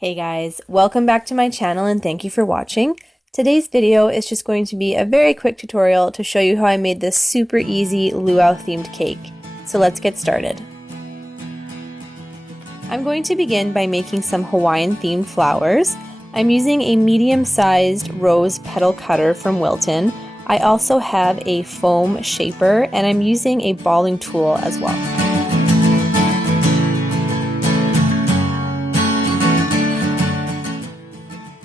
Hey guys, welcome back to my channel and thank you for watching. Today's video is just going to be a very quick tutorial to show you how I made this super easy luau themed cake. So let's get started. I'm going to begin by making some Hawaiian themed flowers. I'm using a medium-sized rose petal cutter from Wilton. I also have a foam shaper and I'm using a balling tool as well.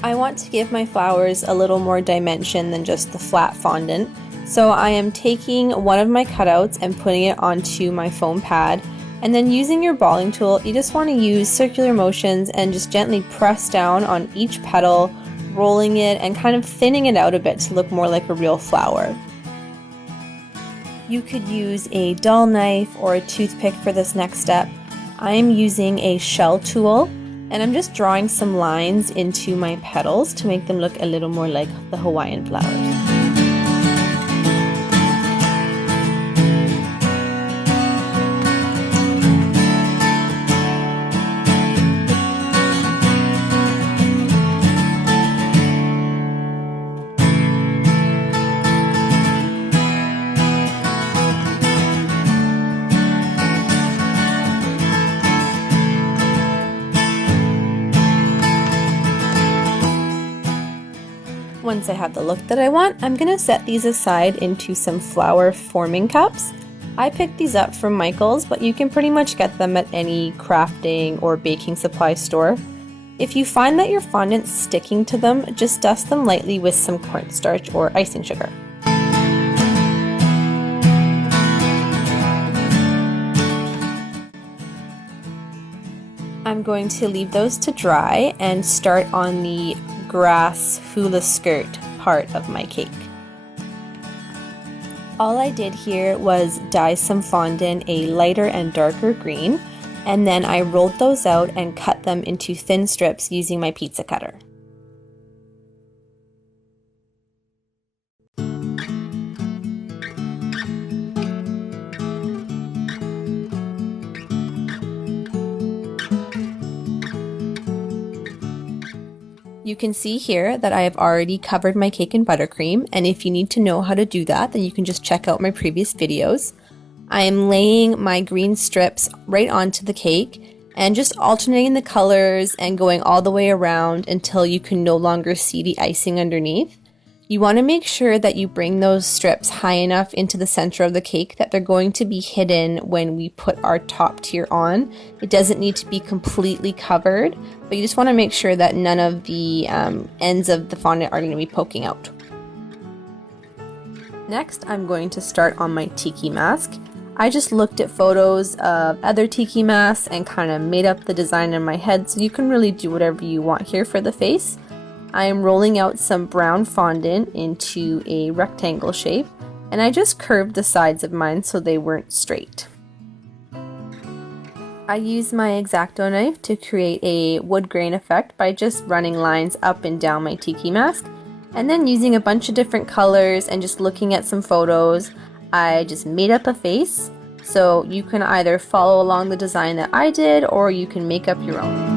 I want to give my flowers a little more dimension than just the flat fondant, so I am taking one of my cutouts and putting it onto my foam pad, and then using your balling tool, you just want to use circular motions and just gently press down on each petal, rolling it and kind of thinning it out a bit to look more like a real flower. You could use a dull knife or a toothpick for this next step. I am using a shell tool, and I'm just drawing some lines into my petals to make them look a little more like the Hawaiian flowers. Once I have the look that I want, I'm going to set these aside into some flower forming cups. I picked these up from Michael's, but you can pretty much get them at any crafting or baking supply store. If you find that your fondant's sticking to them, just dust them lightly with some cornstarch or icing sugar. I'm going to leave those to dry and start on the grass hula skirt part of my cake. All I did here was dye some fondant a lighter and darker green, and then I rolled those out and cut them into thin strips using my pizza cutter. You can see here that I have already covered my cake in buttercream, and if you need to know how to do that, then you can just check out my previous videos. I am laying my green strips right onto the cake and just alternating the colors and going all the way around until you can no longer see the icing underneath. You want to make sure that you bring those strips high enough into the center of the cake that they're going to be hidden when we put our top tier on. It doesn't need to be completely covered, but you just want to make sure that none of the ends of the fondant are going to be poking out. Next, I'm going to start on my Tiki Mask. I just looked at photos of other Tiki Masks and kind of made up the design in my head, so you can really do whatever you want here for the face. I am rolling out some brown fondant into a rectangle shape, and I just curved the sides of mine so they weren't straight. I use my X-Acto knife to create a wood grain effect by just running lines up and down my Tiki Mask, and then using a bunch of different colors and just looking at some photos, I just made up a face. So you can either follow along the design that I did, or you can make up your own.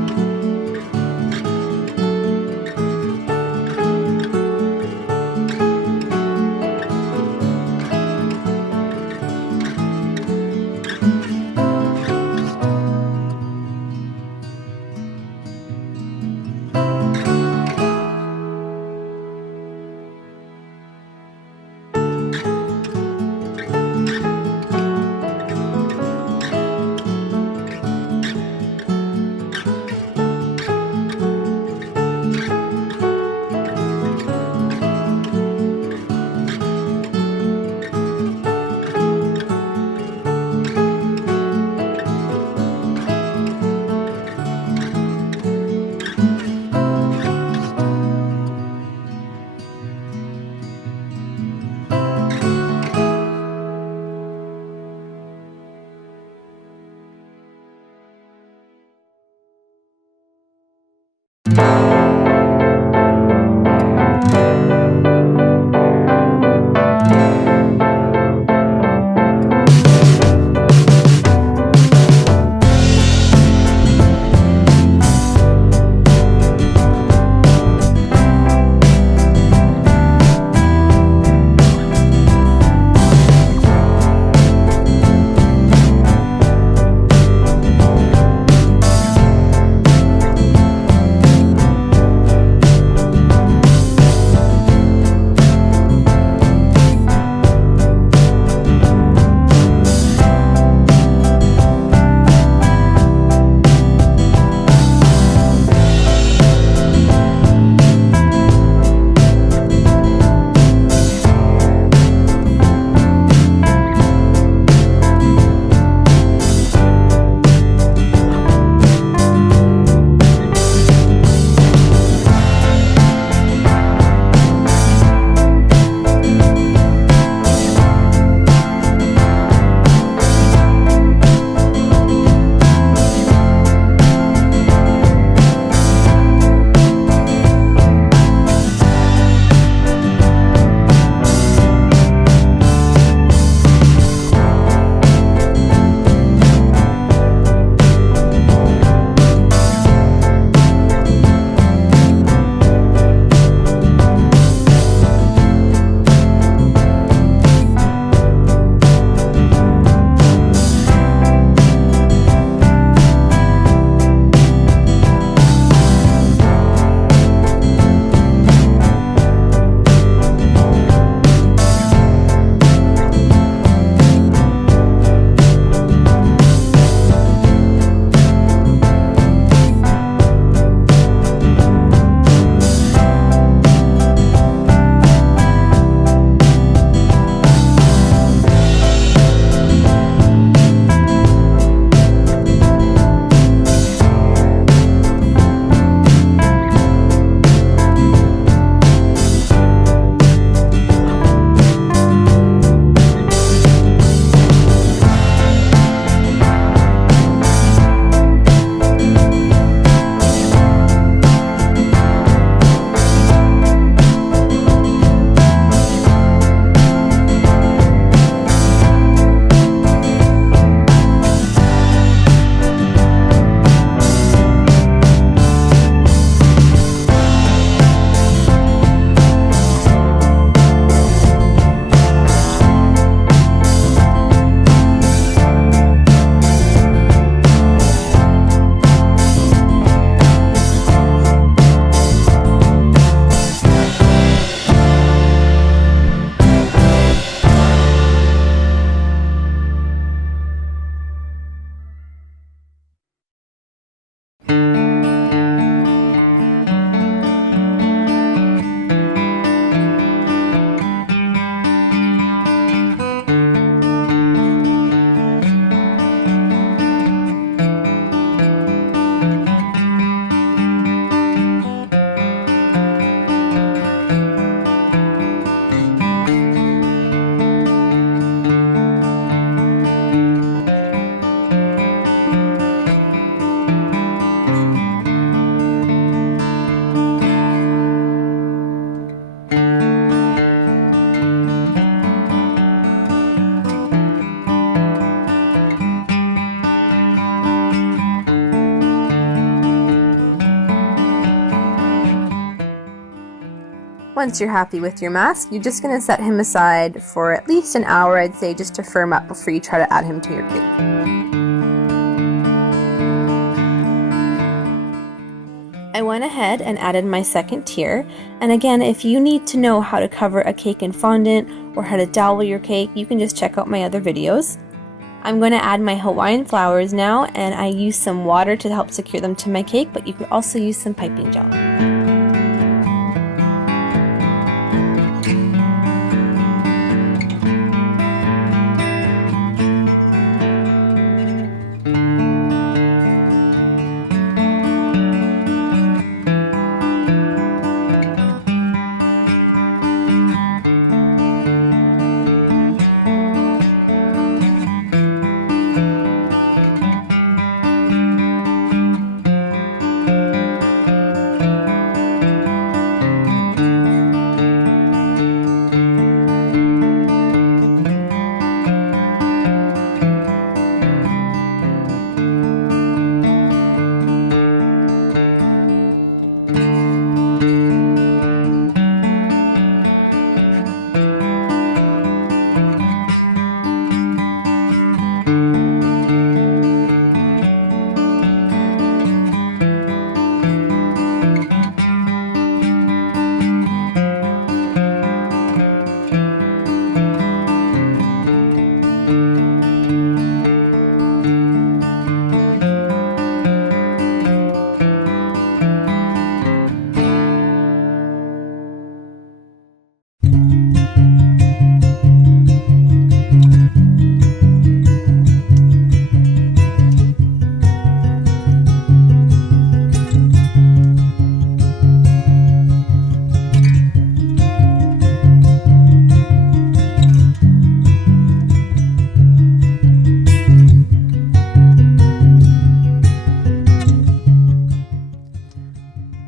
Once you're happy with your mask, you're just going to set him aside for at least an hour, I'd say, just to firm up before you try to add him to your cake. I went ahead and added my second tier, and again, if you need to know how to cover a cake in fondant or how to dowel your cake, you can just check out my other videos. I'm going to add my Hawaiian flowers now, and I use some water to help secure them to my cake, but you could also use some piping gel.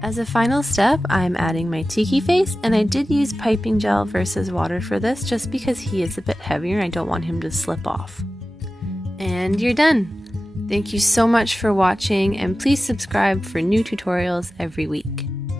As a final step, I'm adding my tiki face, and I did use piping gel versus water for this just because he is a bit heavier and I don't want him to slip off. And you're done! Thank you so much for watching, and please subscribe for new tutorials every week.